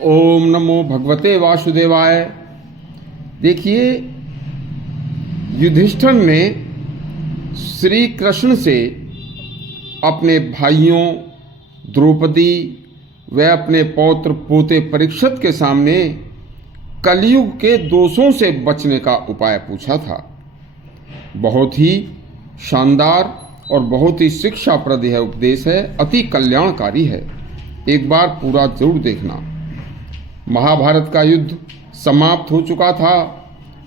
ओम नमो भगवते वासुदेवाय। देखिए, युधिष्ठिर ने श्री कृष्ण से अपने भाइयों द्रौपदी व अपने पौत्र पोते परीक्षित के सामने कलयुग के दोषों से बचने का उपाय पूछा था। बहुत ही शानदार और बहुत ही शिक्षाप्रद यह उपदेश है, अति कल्याणकारी है। एक बार पूरा जरूर देखना। महाभारत का युद्ध समाप्त हो चुका था।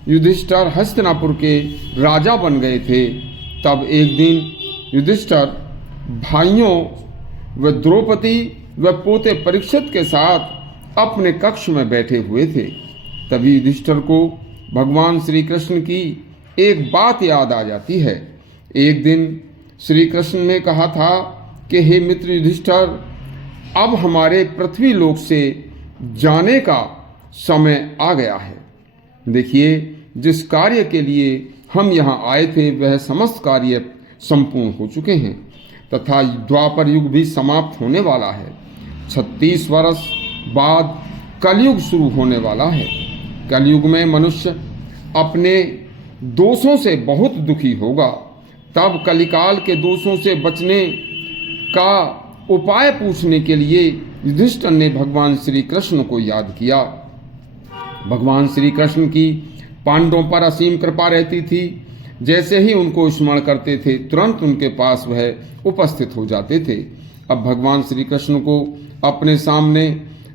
युधिष्ठिर हस्तिनापुर के राजा बन गए थे। तब एक दिन युधिष्ठिर भाइयों व द्रौपदी व पोते परीक्षित के साथ अपने कक्ष में बैठे हुए थे। तभी युधिष्ठिर को भगवान श्री कृष्ण की एक बात याद आ जाती है। एक दिन श्री कृष्ण ने कहा था कि हे मित्र युधिष्ठिर, अब हमारे पृथ्वी लोक से जाने का समय आ गया है। देखिए, जिस कार्य के लिए हम यहाँ आए थे वह समस्त कार्य संपूर्ण हो चुके हैं तथा द्वापर युग भी समाप्त होने वाला है। 36 वर्ष बाद कलयुग शुरू होने वाला है। कलयुग में मनुष्य अपने दोषों से बहुत दुखी होगा। तब कलिकाल के दोषों से बचने का उपाय पूछने के लिए युधिष्ठिर ने भगवान श्री कृष्ण को याद किया। भगवान श्री कृष्ण की पांडवों पर असीम कृपा रहती थी। जैसे ही उनको स्मरण करते थे तुरंत उनके पास वह उपस्थित हो जाते थे। अब भगवान श्री कृष्ण को अपने सामने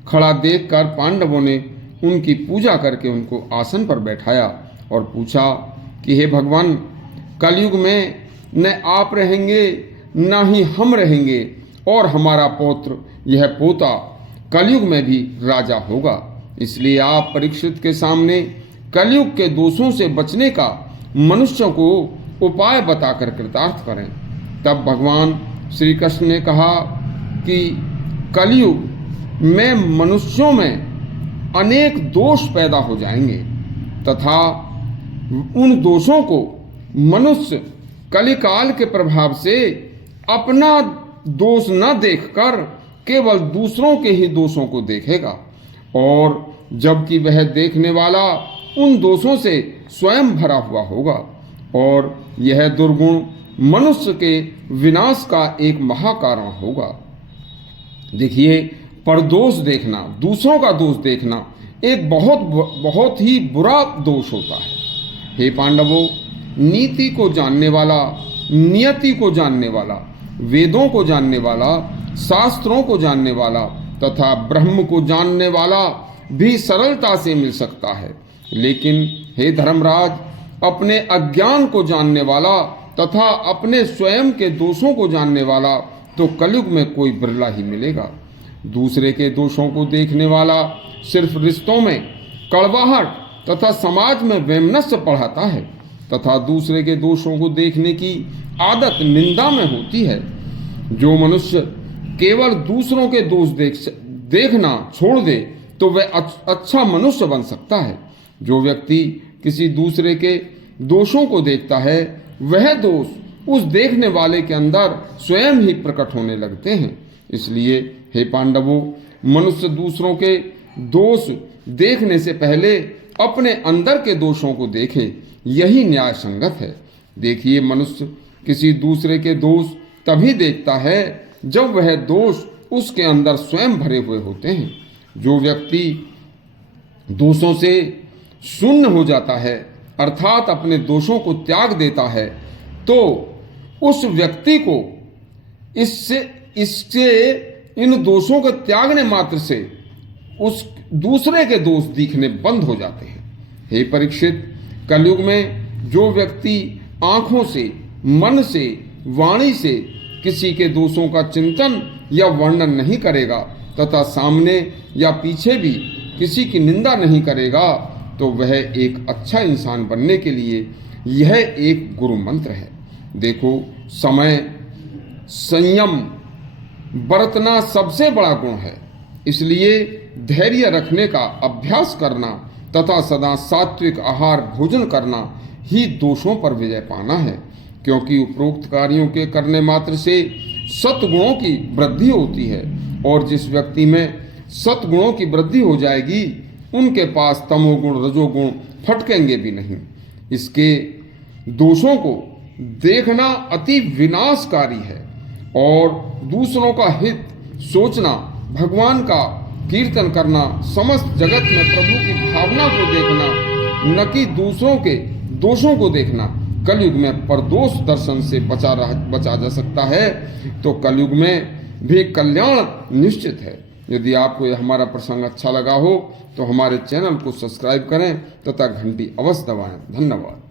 खड़ा देखकर पांडवों ने उनकी पूजा करके उनको आसन पर बैठाया और पूछा कि हे भगवान, कलयुग में न आप रहेंगे न ही हम रहेंगे और हमारा पौत्र यह पोता कलयुग में भी राजा होगा। इसलिए आप परीक्षित के सामने कलयुग के दोषों से बचने का मनुष्यों को उपाय बताकर कृतार्थ करें। तब भगवान श्री कृष्ण ने कहा कि कलयुग में मनुष्यों में अनेक दोष पैदा हो जाएंगे तथा उन दोषों को मनुष्य कलिकाल के प्रभाव से अपना दोष न देखकर केवल दूसरों के ही दोषों को देखेगा, और जबकि वह देखने वाला उन दोषों से स्वयं भरा हुआ होगा, और यह दुर्गुण मनुष्य के विनाश का एक महाकारण होगा। देखिए, परदोष देखना, दूसरों का दोष देखना एक बहुत ही बुरा दोष होता है। हे पांडवों, नीति को जानने वाला, नियति को जानने वाला, वेदों को जानने वाला, शास्त्रों को जानने वाला तथा ब्रह्म को जानने वाला भी सरलता से मिल सकता है। लेकिन हे धर्मराज, अपने अज्ञान को जानने वाला तथा अपने स्वयं के दोषों को जानने वाला तो कलयुग में कोई बिरला ही मिलेगा। दूसरे के दोषों को देखने वाला सिर्फ रिश्तों में कड़वाहट तथा समाज में वैमनस्य बढ़ाता है तथा दूसरे के दोषों को देखने की आदत निंदा में होती है। जो मनुष्य केवल दूसरों के दोष देखना छोड़ दे तो वह अच्छा मनुष्य बन सकता है। जो व्यक्ति किसी दूसरे के दोषों को देखता है वह दोष उस देखने वाले के अंदर स्वयं ही प्रकट होने लगते हैं। इसलिए हे पांडवों, मनुष्य दूसरों के दोष देखने से पहले अपने अंदर के दोषों को देखे, यही न्याय संगत है। देखिए, मनुष्य किसी दूसरे के दोष तभी देखता है जब वह दोष उसके अंदर स्वयं भरे हुए होते हैं। जो व्यक्ति दोषों से शून्य हो जाता है अर्थात अपने दोषों को त्याग देता है तो उस व्यक्ति को इससे इन दोषों को त्यागने मात्र से उस दूसरे के दोष दिखने बंद हो जाते हैं। हे परीक्षित, कलयुग में जो व्यक्ति आंखों से, मन से, वाणी से किसी के दोषों का चिंतन या वर्णन नहीं करेगा तथा सामने या पीछे भी किसी की निंदा नहीं करेगा तो वह एक अच्छा इंसान बनने के लिए यह एक गुरु मंत्र है। देखो, समय संयम बरतना सबसे बड़ा गुण है। इसलिए धैर्य रखने का अभ्यास करना तथा सदा सात्विक आहार भोजन करना ही दोषों पर विजय पाना है, क्योंकि उपरोक्त कार्यों के करने मात्र से सत्गुणों की वृद्धि होती है और जिस व्यक्ति में सतगुणों की वृद्धि हो जाएगी, उनके पास तमोगुण रजोगुण फटकेंगे भी नहीं। इसके दोषों को देखना अति विनाशकारी है और दूसरों का हित सोचना, भगवान का कीर्तन करना, समस्त जगत में प्रभु की भावना को देखना, न कि दूसरों के दोषों को देखना। कलयुग में परदोष दर्शन से बचा जा सकता है, तो कलयुग में भी कल्याण निश्चित है। यदि आपको यह हमारा प्रसंग अच्छा लगा हो तो हमारे चैनल को सब्सक्राइब करें तथा घंटी अवश्य दबाएं। धन्यवाद।